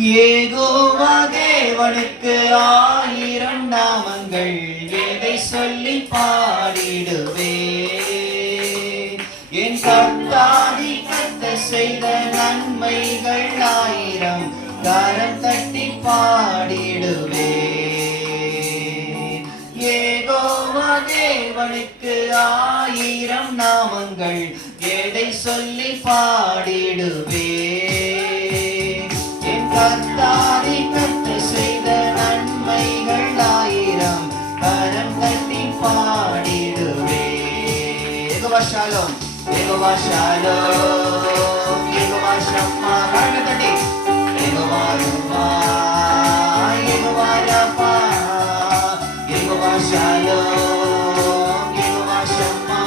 யெகோவா தேவனுக்கு 1000 நாமங்கள், எதை சொல்லி பாடிடுவே. என் கர்த்தாதி கர்த்தர் செய்த நன்மைகள் 1000, கரம் தட்டி பாடிடுவே. யெகோவா தேவனுக்கு 1000 நாமங்கள், எதை சொல்லி பாடிடுவே. கர்த்தாதி கர்த்தர் செய்த நன்மைகள் 1000, கரம் தட்டி பாடிடுவே. Jehovah Shalom, Jehovah Shalom, Jehovah Shammah. கரம் தட்டி யெகோவா ருவா, Jehovah Rapha, Jehovah Shalom, Jehovah Shammah.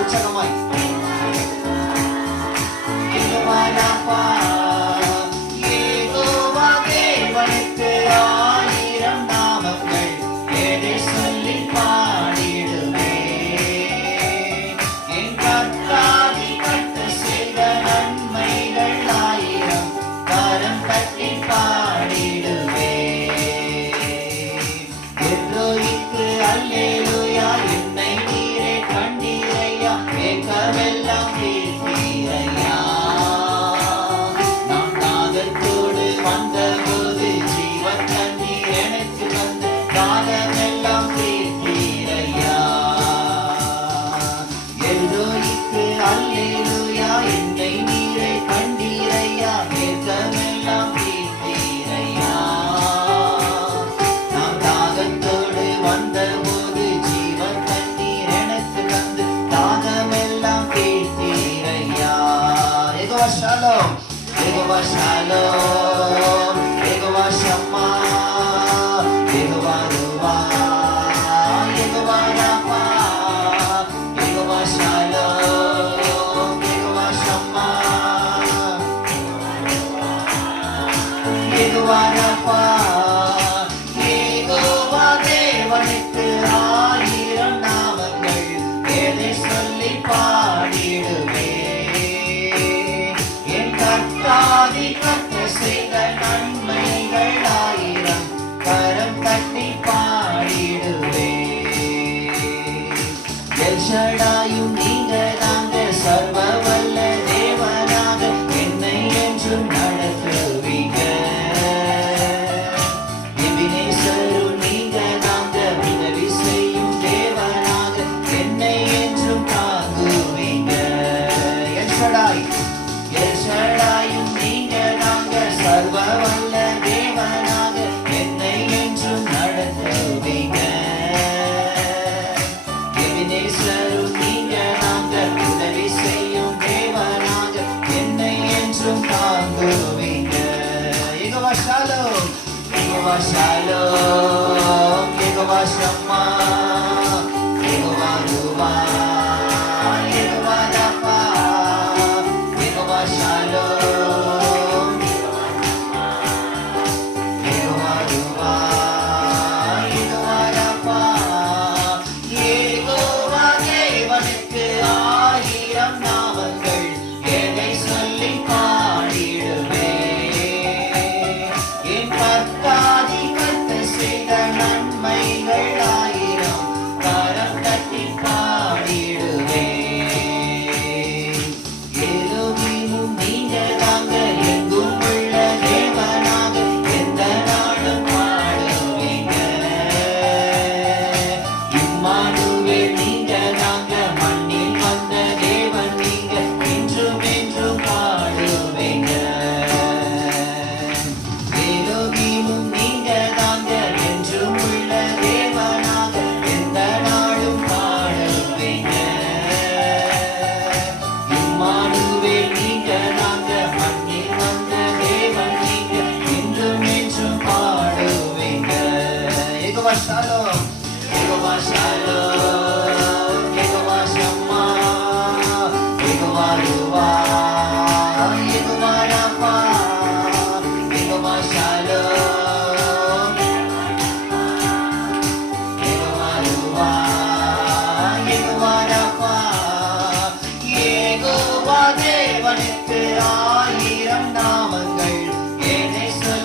உச்சகமாய் Jehovah Rapha. Yehova Shalom, Yehova Shammah, Yehova Ruah, Yehova Rapha, Yehova Shalom, Yehova Shammah, Yehova Rapha. Yehova தேவனுக்கு 1000 நாமங்கள், எதை சொல்லி பாடிடுவே. கர்த்தாதி கர்த்தர் செய்த நன்மைகள் 1000, கரம் தட்டி பாடிடுவே. எல் ஷடாயும் நீங்க தாங்க, சர்வ வல்ல தேவனாக என்னை என்றும் நடத்துவீங்க. எபினேசரும் நீங்க தாங்க, உதவி செய்யும் தேவனாக என்னை என்றும் தாங்குவீங்க. எல் ஷடாய், எல் ஷடாயும் நீங்க தாங்க, சர்வ வல்ல தேவனாக என்னை என்றும் நடத்துவீங்க. எபினேசரும் நீங்க தாங்க, உதவி செய்யும் தேவனாக என்னை என்றும் தாங்குவீங்க. Jehovah Shalom, Jehovah Shalom, Jehovah ஷம்மா, Jehovah ருவா, Jehovah Rapha, Jehovah Shalom, Jehovah ருவா, யெகோவா ரஃபா. யெகோவா தேவனுக்கு 1000 நாமங்கள், எதை சொல்லி பாடிடுவே. என் கர்த்தாதி கர்த்தர் செய்த நன்மைகள் 1000, கரம் தட்டி பாடிடுவே. எலோகிமும் நீங்க தாங்க, எங்கும் உள்ள தேவனாக எந்த நாளும் பாடுவீங்க. இம்மானுவேல் நீங்க தாங்க, மண்ணில் வந்த தேவன் நீங்க, இன்றும் என்றும் பாடுவீங்க. எலோகிமும் நீங்க தாங்க, என்றும் உள்ள தேவனாக எந்த நாளும் பாடுவீங்க. இம்மானுவேல் நீங்க தாங்க, மண்ணில் வந்த தேவன் நீங்க, இன்றும் என்றும் பாடுவீங்க. Jehovah Shalom, Jehovah Shalom, Jehovah ஷம்மா, Jehovah ருவா, Jehovah Rapha, Jehovah Shalom, Jehovah ருவா, யெகோவா ரஃபா. யெகோவா தேவனுக்கு 1000 நாமங்கள், எதை சொல்லி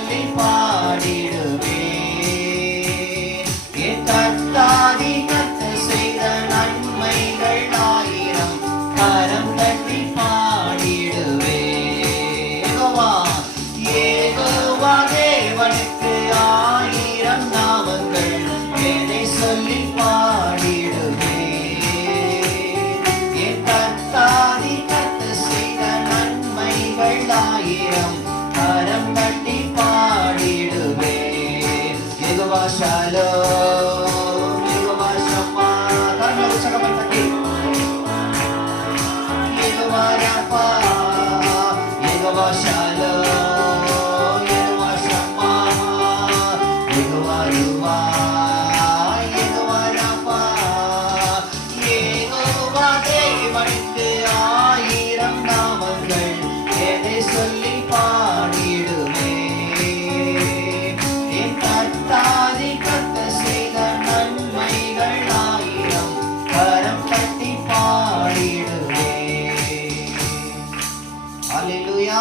அல்லேலூயா.